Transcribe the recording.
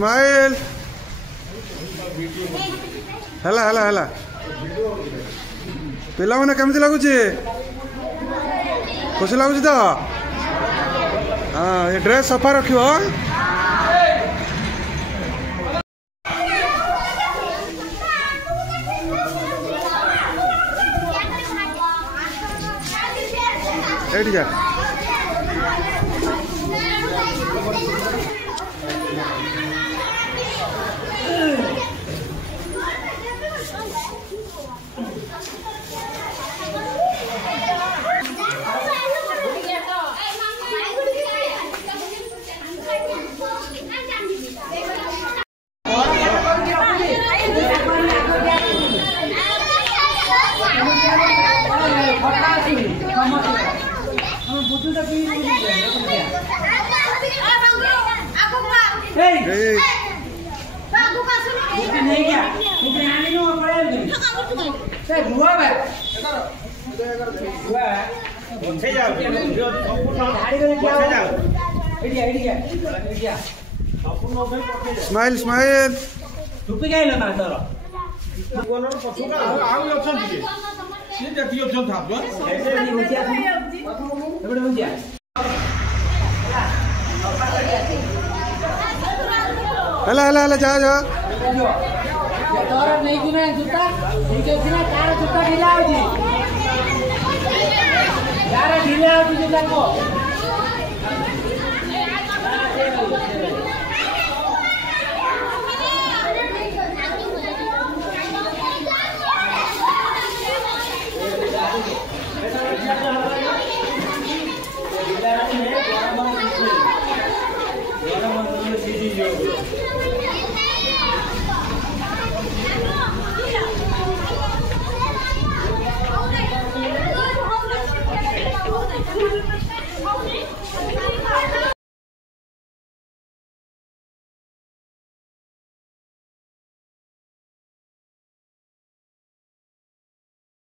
smile हला हला हला पिला माने केमती लगुच खुशी लगुच तो हाँ ये ड्रेस सफा रखियो एटी जा स्माइल स्माइल टुपी गाइल ना तोर कोनर पछुका आउ अछन दिके से जति अछन थाप एबे मुजिया हला हला हला जा जा तोर नहीं गुना जूता ठीक है ना तार जूता ढीला हो जी यार ढीला हो जूता को